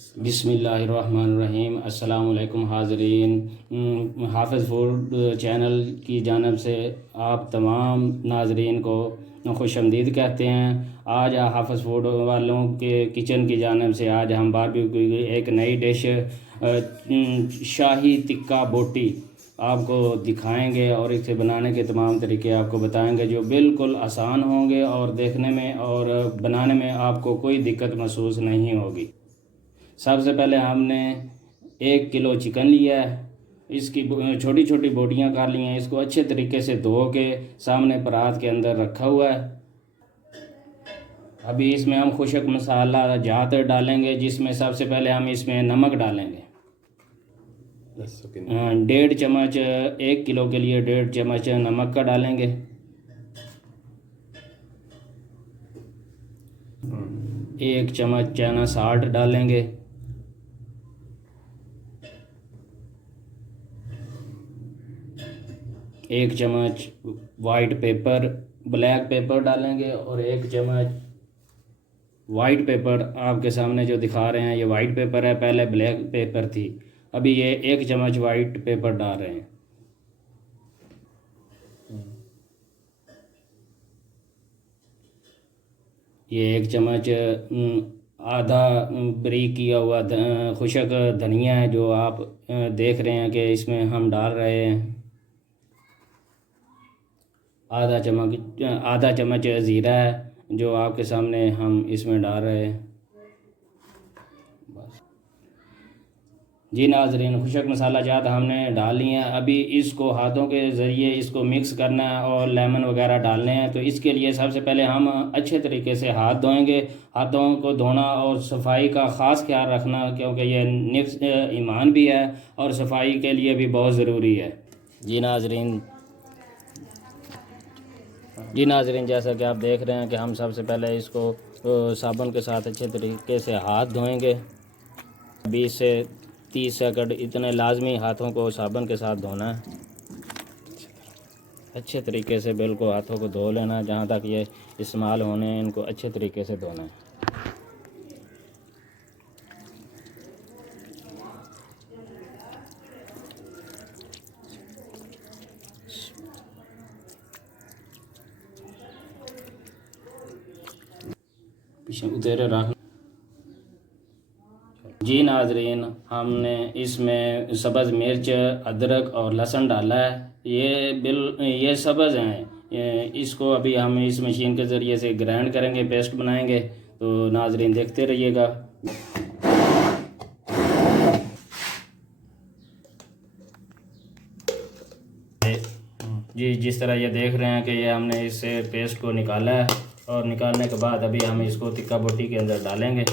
बिस्मिल्लाहिर्रहमानिर्रहीम। अस्सलाम वालेकुम हाज़रीन। हाफ़िज़ फूड चैनल की जानिब से आप तमाम नाज़रीन को खुशामदीद कहते हैं। आज हाफ़िज़ फूड वालों के किचन की जानिब से आज हम बारबेक्यू की एक नई डिश शाही टिक्का बोटी आपको दिखाएंगे और इसे बनाने के तमाम तरीके आपको बताएंगे, जो बिल्कुल आसान होंगे और देखने में और बनाने में आपको कोई दिक्कत महसूस नहीं होगी। सबसे पहले हमने 1 किलो चिकन लिया है। इसकी छोटी छोटी बोटियां कर ली हैं। इसको अच्छे तरीके से धो के सामने परात के अंदर रखा हुआ है। अभी इसमें हम खुशक मसाला जात डालेंगे, जिसमें सबसे पहले हम इसमें नमक डालेंगे। 1.5 चम्मच, 1 किलो के लिए 1.5 चम्मच नमक का डालेंगे। 1 चम्मच चना साल्ट डालेंगे। 1 चम्मच वाइट पेपर, ब्लैक पेपर डालेंगे और 1 चम्मच वाइट पेपर। आपके सामने जो दिखा रहे हैं ये वाइट पेपर है, पहले ब्लैक पेपर थी। अभी ये 1 चम्मच वाइट पेपर डाल रहे हैं। ये 1 चम्मच आधा बारीक किया हुआ खुशक धनिया है, जो आप देख रहे हैं कि इसमें हम डाल रहे हैं। आधा चम्मच ज़ीरा है, जो आपके सामने हम इसमें डाल रहे हैं। बस जी नाज़रीन, खुशक मसाला जात हमने डाल लिए हैं। अभी इसको हाथों के ज़रिए इसको मिक्स करना है और लेमन वगैरह डालने हैं। तो इसके लिए सबसे पहले हम अच्छे तरीके से हाथ धोएंगे। हाथों को धोना और सफाई का ख़ास ख्याल रखना, क्योंकि ये निफ्स ईमान भी है और सफाई के लिए भी बहुत ज़रूरी है। जी नाज़रीन, जैसा कि आप देख रहे हैं कि हम सबसे पहले इसको साबुन के साथ अच्छे तरीके से हाथ धोएंगे। 20 से 30 सेकंड इतने लाजमी हाथों को साबुन के साथ धोना है। अच्छे तरीके से बिल्कुल हाथों को धो लेना, जहाँ तक ये इस्तेमाल होने हैं इनको अच्छे तरीके से धोना है। पीछे उधर रख। जी नाज़रीन, हमने इसमें सब्ज़ मिर्च, अदरक और लहसुन डाला है। ये सब्ज़ हैं। इसको अभी हम इस मशीन के ज़रिए से ग्राइंड करेंगे, पेस्ट बनाएंगे। तो नाज़रीन देखते रहिएगा। जी, जिस तरह ये देख रहे हैं कि ये हमने इससे पेस्ट को निकाला है और निकालने के बाद अभी हम इसको टिक्का बोटी के अंदर डालेंगे।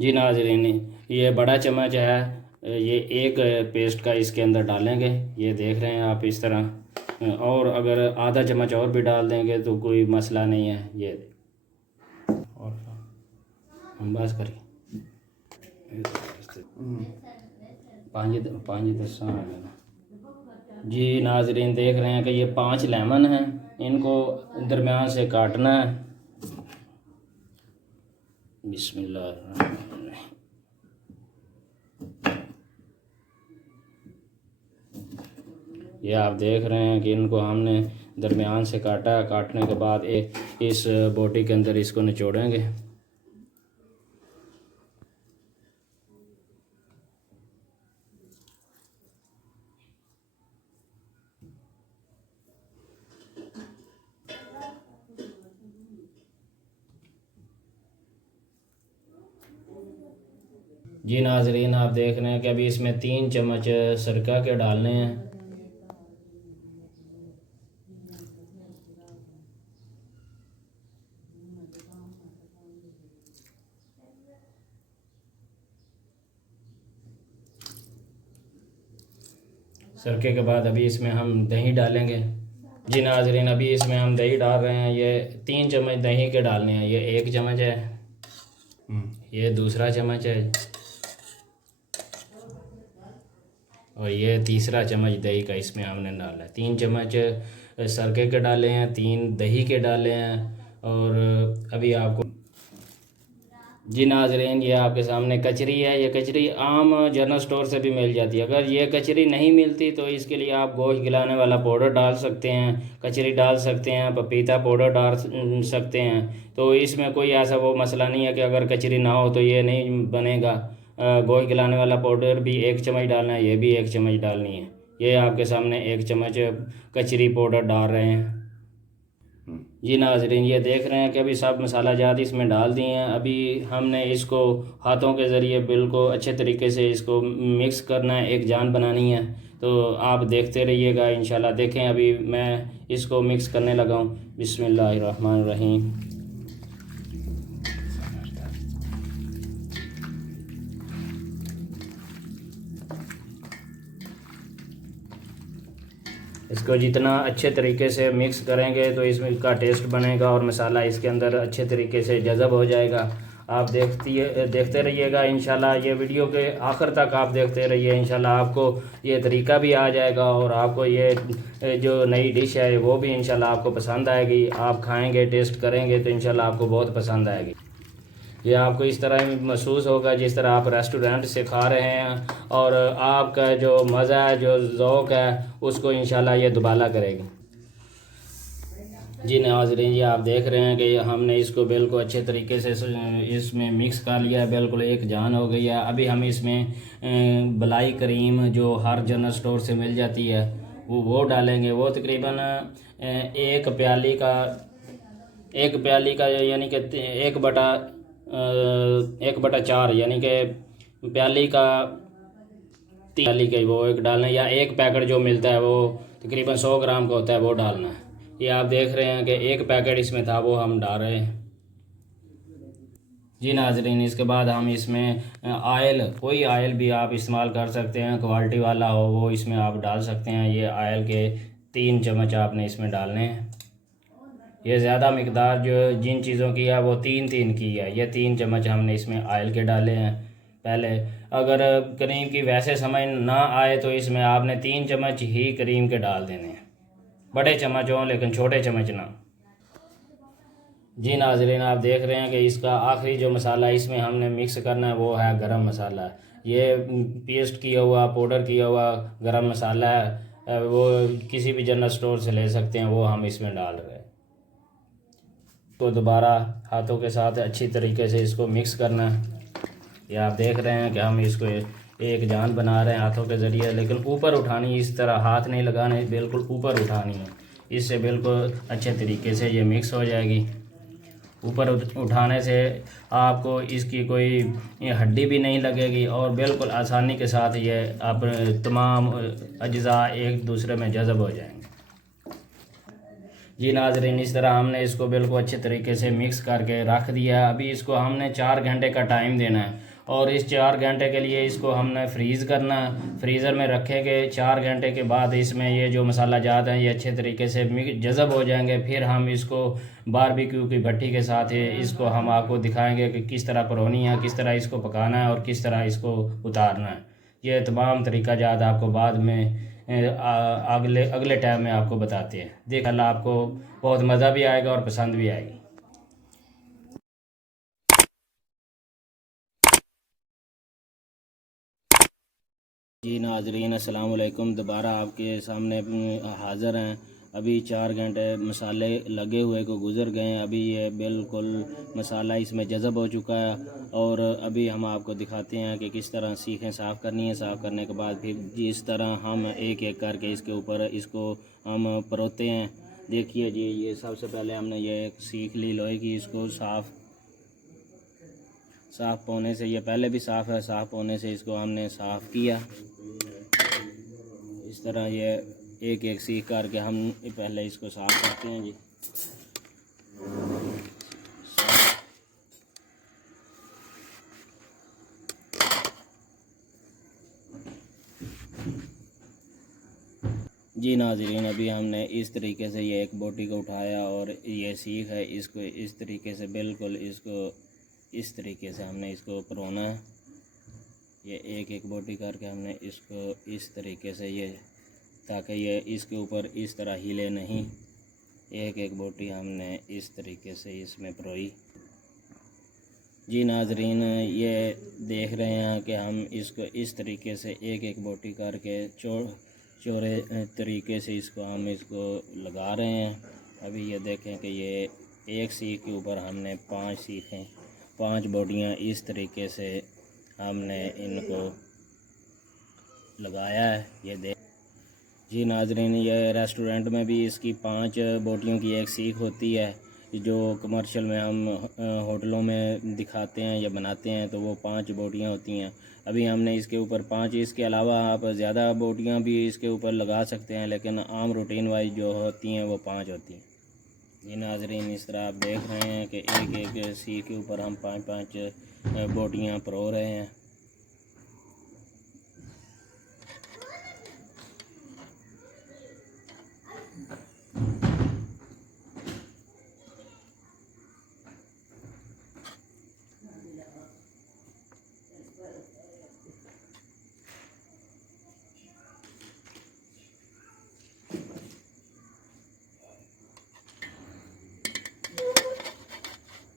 जी नाज़रीन, ये बड़ा चम्मच है, ये एक पेस्ट का इसके अंदर डालेंगे। ये देख रहे हैं आप इस तरह, और अगर आधा चम्मच और भी डाल देंगे तो कोई मसला नहीं है। ये और हम बस करिए 5-10 जी नाज़रीन, देख रहे हैं कि ये 5 लेमन हैं। इनको दरमियान से काटना है। बिस्मिल्लाह। ये आप देख रहे हैं कि इनको हमने दरमियान से काटा। काटने के बाद इस बोटी के अंदर इसको निचोड़ेंगे। जी नाज़रीन, आप देख रहे हैं कि अभी इसमें 3 चम्मच सिरका के डालने हैं। सिरके के बाद अभी इसमें हम दही डालेंगे। जी नाज़रीन, अभी इसमें हम दही डाल रहे हैं। ये 3 चम्मच दही के डालने हैं। ये 1 चम्मच है, ये दूसरा चम्मच है और ये तीसरा चम्मच दही का इसमें हमने डाला है। 3 चम्मच सिरके के डाले हैं, 3 दही के डाले हैं। और अभी आपको जी नाज़रीन, ये आपके सामने कचरी है। ये कचरी आम जनरल स्टोर से भी मिल जाती है। अगर ये कचरी नहीं मिलती तो इसके लिए आप गोश्त गिलाने वाला पाउडर डाल सकते हैं, कचरी डाल सकते हैं, पपीता पाउडर डाल सकते हैं। तो इसमें कोई ऐसा वो मसला नहीं है कि अगर कचरी ना हो तो ये नहीं बनेगा। गोश्त गिलाने वाला पाउडर भी 1 चम्मच डालना है, ये भी 1 चम्मच डालनी है। ये आपके सामने 1 चम्मच कचरी पाउडर डाल रहे हैं। जी नाज़रीन, ये देख रहे हैं कि अभी सब मसाला जात इसमें डाल दिए हैं। अभी हमने इसको हाथों के ज़रिए बिल्कुल अच्छे तरीके से इसको मिक्स करना है, एक जान बनानी है। तो आप देखते रहिएगा इंशाल्लाह। देखें अभी मैं इसको मिक्स करने लगा हूँ। बिस्मिल्लाहिर्रहमानिर्रहीम। इसको जितना अच्छे तरीके से मिक्स करेंगे तो इसमें इसका टेस्ट बनेगा और मसाला इसके अंदर अच्छे तरीके से जज़ब हो जाएगा। आप देखते रहिएगा इंशाल्लाह। ये वीडियो के आखिर तक आप देखते रहिए, इंशाल्लाह आपको ये तरीका भी आ जाएगा और आपको ये जो नई डिश है वो भी इंशाल्लाह आपको पसंद आएगी। आप खाएंगे, टेस्ट करेंगे तो इंशाल्लाह आपको बहुत पसंद आएगी। ये आपको इस तरह ही महसूस होगा जिस तरह आप रेस्टोरेंट से खा रहे हैं, और आपका जो मज़ा है, जो ज़ौक़ है, उसको इंशाल्लाह ये दुबाला करेगी। जी नाज़रीन, ये आप देख रहे हैं कि हमने इसको बिल्कुल अच्छे तरीके से इसमें मिक्स कर लिया है, बिल्कुल एक जान हो गई है। अभी हम इसमें बलाई करीम जो हर जनरल स्टोर से मिल जाती है वो डालेंगे। वो तकरीबन एक प्याली का यानी कि 1/4 यानी कि प्याली का 3 प्याली का वो एक डालना है, या एक पैकेट जो मिलता है वो तकरीबन 100 ग्राम का होता है वो डालना है। ये आप देख रहे हैं कि एक पैकेट इसमें था वो हम डाल रहे हैं। जी नाजरीन, इसके बाद हम इसमें आयल, कोई आयल भी आप इस्तेमाल कर सकते हैं, क्वालिटी वाला हो वो इसमें आप डाल सकते हैं। ये आयल के 3 चम्मच आपने इसमें डालने हैं। ये ज़्यादा मकदार जो जिन चीज़ों की है वो 3 3 की है। ये 3 चम्मच हमने इसमें आयल के डाले हैं पहले। अगर करीम की वैसे समझ ना आए तो इसमें आपने 3 चम्मच ही करीम के डाल देने हैं। बड़े चम्मच हों लेकिन छोटे चम्मच ना। जी नाजरीन, आप देख रहे हैं कि इसका आखिरी जो मसाला इसमें हमने मिक्स करना है वो है गरम मसाला। ये पेस्ट किया हुआ, पाउडर किया हुआ गरम मसाला है। वो किसी भी जनरल स्टोर से ले सकते हैं, वो हम इसमें डाल रहे हैं। तो दोबारा हाथों के साथ अच्छी तरीके से इसको मिक्स करना है। ये आप देख रहे हैं कि हम इसको एक जान बना रहे हैं हाथों के ज़रिए, लेकिन ऊपर उठानी, इस तरह हाथ नहीं लगाने, बिल्कुल ऊपर उठानी है। इससे बिल्कुल अच्छे तरीके से ये मिक्स हो जाएगी। ऊपर उठाने से आपको इसकी कोई हड्डी भी नहीं लगेगी और बिल्कुल आसानी के साथ ये आप तमाम अज्जा एक दूसरे में जज़ब हो जाएंगे। जी नाजरीन, इस तरह हमने इसको बिल्कुल अच्छे तरीके से मिक्स करके रख दिया। अभी इसको हमने 4 घंटे का टाइम देना है और इस 4 घंटे के लिए इसको हमने फ्रीज़ करना है। फ्रीज़र में रखेंगे। 4 घंटे के बाद इसमें ये जो मसाला जात हैं ये अच्छे तरीके से जज़ब हो जाएंगे। फिर हम इसको बारबेक्यू की भट्टी के साथ इसको हम आपको दिखाएंगे कि किस तरह परोनी है, किस तरह इसको पकाना है और किस तरह इसको उतारना है। ये तमाम तरीका जात आपको बाद में अगले अगले टाइम में आपको बताते हैं। देख अल्लाह आपको बहुत मज़ा भी आएगा और पसंद भी आएगी। जी नाजरीन, अस्सलाम वालेकुम। दोबारा आपके सामने हाज़िर हैं। अभी 4 घंटे मसाले लगे हुए को गुज़र गए हैं। अभी ये बिल्कुल मसाला इसमें जज़ब हो चुका है और अभी हम आपको दिखाते हैं कि किस तरह सीखें साफ़ करनी है। साफ़ करने के बाद फिर जिस तरह हम एक एक करके इसके ऊपर इसको हम परोते हैं। देखिए जी, ये सबसे पहले हमने ये एक सीख ली लोहे की। इसको साफ़ होने से, ये पहले भी साफ़ है, साफ़ होने से इसको हमने साफ़ किया। इस तरह ये एक एक सीख करके हम पहले इसको साफ़ करते हैं जी। जी नाज़रीन, अभी हमने इस तरीके से ये एक बोटी को उठाया और ये सीख है, इसको इस तरीके से बिल्कुल इसको इस तरीके से हमने इसको परोना है। ये एक एक बोटी करके हमने इसको इस तरीके से, ये ताकि ये इसके ऊपर इस तरह हिले नहीं। एक एक बोटी हमने इस तरीके से इसमें परोई। जी नाजरीन, ये देख रहे हैं कि हम इसको इस तरीके से एक एक बोटी करके चौड़े तरीके से इसको लगा रहे हैं। अभी ये देखें कि ये एक सीख के ऊपर हमने 5 सीखें, 5 बोटियाँ इस तरीके से हमने इनको लगाया है। ये देख जी नाजरीन, ये रेस्टोरेंट में भी इसकी 5 बोटियों की एक सीख होती है। जो कमर्शियल में हम होटलों में दिखाते हैं या बनाते हैं तो वो 5 बोटियां होती हैं। अभी हमने इसके ऊपर 5, इसके अलावा आप ज़्यादा बोटियां भी इसके ऊपर लगा सकते हैं, लेकिन आम रूटीन वाइज जो होती हैं वो 5 होती हैं। जी नाजरीन, इस तरह आप देख रहे हैं कि एक एक सीख के ऊपर हम 5-5 बोटियां परो रहे हैं।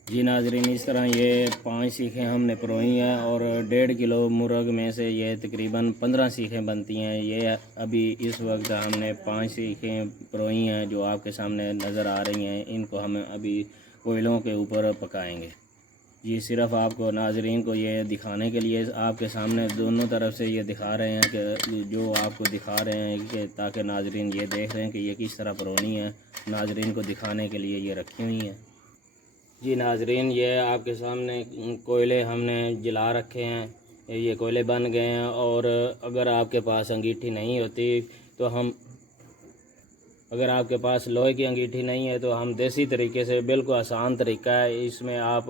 जी नाजरीन, इस तरह ये 5 सीखें हमने परोई हैं और 1.5 किलो मुर्ग में से ये तकरीबन 15 सीखें बनती हैं। ये अभी इस वक्त हमने 5 सीखें परोई हैं जो आपके सामने नज़र आ रही हैं। इनको हम अभी कोयलों के ऊपर पकाएंगे। ये सिर्फ़ आपको नाजरीन को ये दिखाने के लिए आपके सामने दोनों तरफ से ये दिखा रहे हैं कि जो आपको दिखा रहे हैं कि ताकि नाजरीन ये देख रहे हैं कि ये किस तरह परोनी है। नाजरीन को दिखाने के लिए ये रखी हुई हैं। जी नाजरीन, ये आपके सामने कोयले हमने जला रखे हैं। ये कोयले बन गए हैं और अगर आपके पास अंगीठी नहीं होती तो अगर आपके पास लोहे की अंगीठी नहीं है तो हम देसी तरीके से, बिल्कुल आसान तरीका है, इसमें आप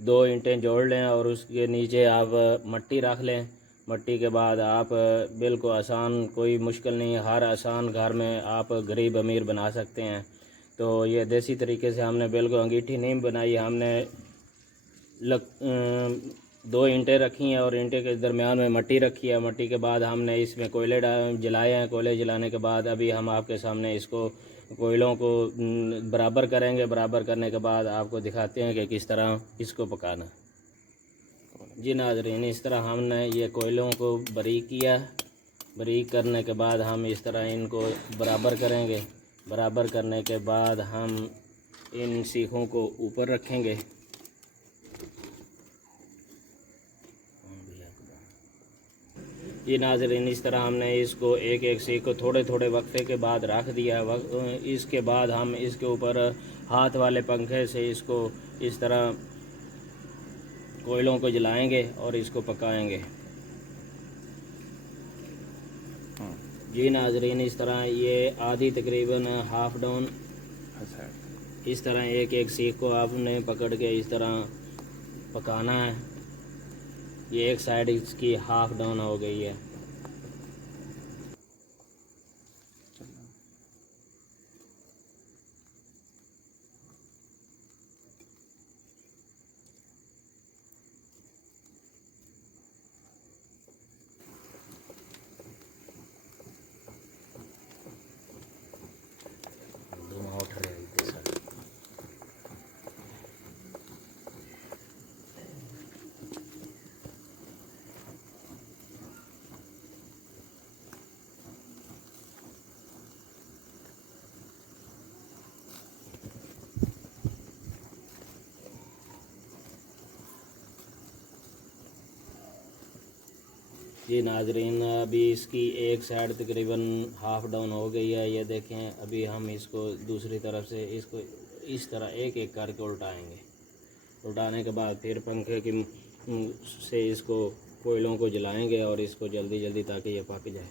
2 ईंटें जोड़ लें और उसके नीचे आप मट्टी रख लें। मट्टी के बाद आप बिल्कुल आसान, कोई मुश्किल नहीं है, हर आसान घर में आप गरीब अमीर बना सकते हैं। तो ये देसी तरीके से हमने बिल्कुल अंगीठी नहीं बनाई, हमने 2 ईंटें रखी हैं और ईंटे के दरमियान में मट्टी रखी है। मट्टी के बाद हमने इसमें कोयले जलाए हैं। कोयले जलाने के बाद अभी हम आपके सामने इसको कोयलों को बराबर करेंगे। बराबर करने के बाद आपको दिखाते हैं कि किस तरह इसको पकाना। जी नाज़रीन, इस तरह हमने ये कोयलों को बारीक किया। बारीक करने के बाद हम इस तरह इनको बराबर करेंगे। बराबर करने के बाद हम इन सीखों को ऊपर रखेंगे। ये नाज़रीन, इस तरह हमने इसको एक एक सीख को थोड़े थोड़े वक्फे के बाद रख दिया। इसके बाद हम इसके ऊपर हाथ वाले पंखे से इसको इस तरह कोयलों को जलाएंगे और इसको पकाएंगे। जी नाज़रीन, इस तरह ये आधी तकरीबन हाफ़ डाउन, इस तरह एक एक सीख को आपने पकड़ के इस तरह पकाना है। ये एक साइड इसकी हाफ़ डाउन हो गई है। जी नाज़रीन, अभी इसकी एक साइड तकरीबन हाफ़ डाउन हो गई है। ये देखें, अभी हम इसको दूसरी तरफ से इसको इस तरह एक एक करके उल्टाएंगे। उल्टाने के बाद फिर पंखे की से इसको कोयलों को जलाएंगे और इसको जल्दी जल्दी ताकि ये पक जाए।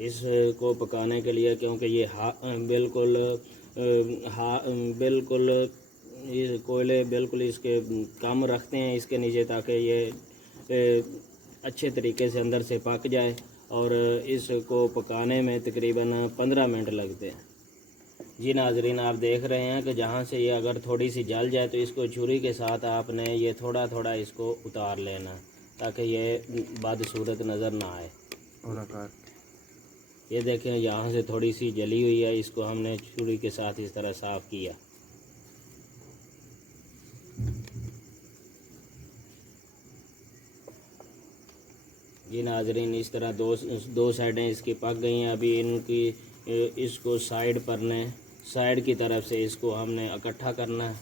इसको पकाने के लिए, क्योंकि ये बिल्कुल ये कोयले बिल्कुल इसके कम रखते हैं इसके नीचे, ताकि ये अच्छे तरीके से अंदर से पक जाए। और इसको पकाने में तकरीबन 15 मिनट लगते हैं। जी नाज़रीन, आप देख रहे हैं कि जहाँ से ये अगर थोड़ी सी जल जाए तो इसको छुरी के साथ आपने ये थोड़ा थोड़ा इसको उतार लेना, ताकि ये बदसूरत नज़र ना आए। ये देखें, यहाँ से थोड़ी सी जली हुई है, इसको हमने छुरी के साथ इस तरह साफ़ किया। जी नाजरीन, इस तरह दो साइडें इसकी पक गई हैं। अभी इसको साइड की तरफ से इसको हमने इकट्ठा करना है।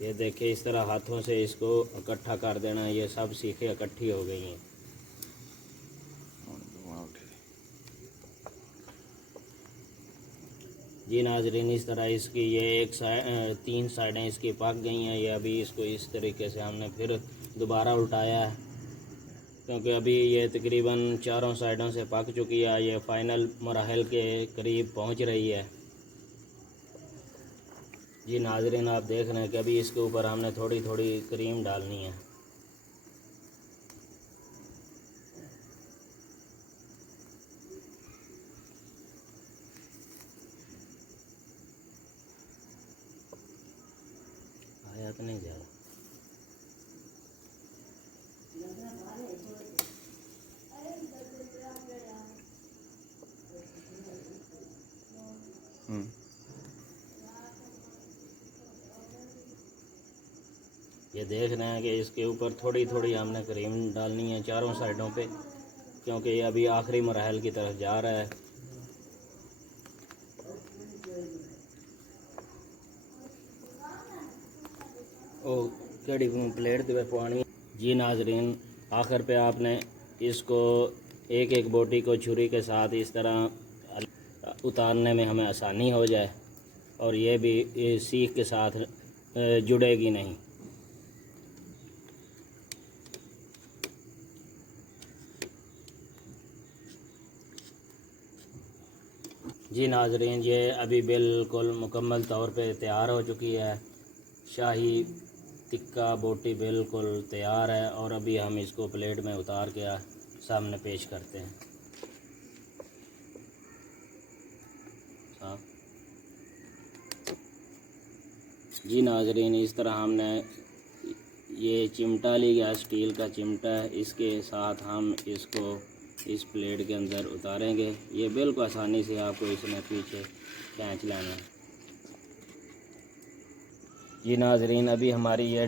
ये देखिए, इस तरह हाथों से इसको इकट्ठा कर देना है। ये सब सीखें इकट्ठी हो गई हैं। जी नाजरीन, इस तरह इसकी ये 3 साइडें इसकी पक गई हैं। ये अभी इसको इस तरीके से हमने फिर दोबारा उल्टाया है, क्योंकि अभी ये तकरीबन चारों साइडों से पक चुकी है। ये फ़ाइनल मराहल के करीब पहुंच रही है। जी नाजरीन, आप देख रहे हैं कि अभी इसके ऊपर हमने थोड़ी थोड़ी क्रीम डालनी है। आया तो नहीं जा रहा। ये देख रहे हैं कि इसके ऊपर थोड़ी थोड़ी हमने क्रीम डालनी है चारों साइडों पे, क्योंकि ये अभी आखिरी मराहल की तरफ जा रहा है। ओ केड़ी प्लेट पे पानी। जी नाजरीन, आखिर पे आपने इसको एक एक बोटी को छुरी के साथ इस तरह उतारने में हमें आसानी हो जाए, और ये भी सीख के साथ जुड़ेगी नहीं। जी नाजरीन, ये अभी बिल्कुल मुकम्मल तौर पे तैयार हो चुकी है। शाही टिक्का बोटी बिल्कुल तैयार है, और अभी हम इसको प्लेट में उतार के सामने पेश करते हैं। जी नाजरीन, इस तरह हमने ये चिमटा लिया, स्टील का चिमटा है, इसके साथ हम इसको इस प्लेट के अंदर उतारेंगे। ये बिल्कुल आसानी से आपको इसमें पीछे खींच लेना है। जी नाजरीन, अभी हमारी ये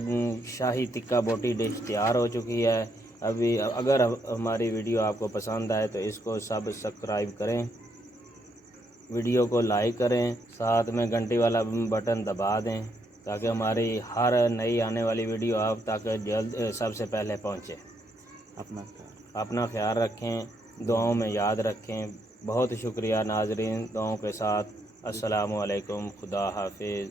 शाही टिक्का बोटी डिश तैयार हो चुकी है। अभी अगर हमारी वीडियो आपको पसंद आए तो इसको सब्सक्राइब करें, वीडियो को लाइक करें, साथ में घंटी वाला बटन दबा दें, ताकि हमारी हर नई आने वाली वीडियो आप तक जल्द सबसे पहले पहुंचे। अपना ख्याल रखें, दुआओं में याद रखें। बहुत शुक्रिया नाजरीन, दुआओं के साथ। अस्सलामु अलैकुम, खुदा हाफिज़।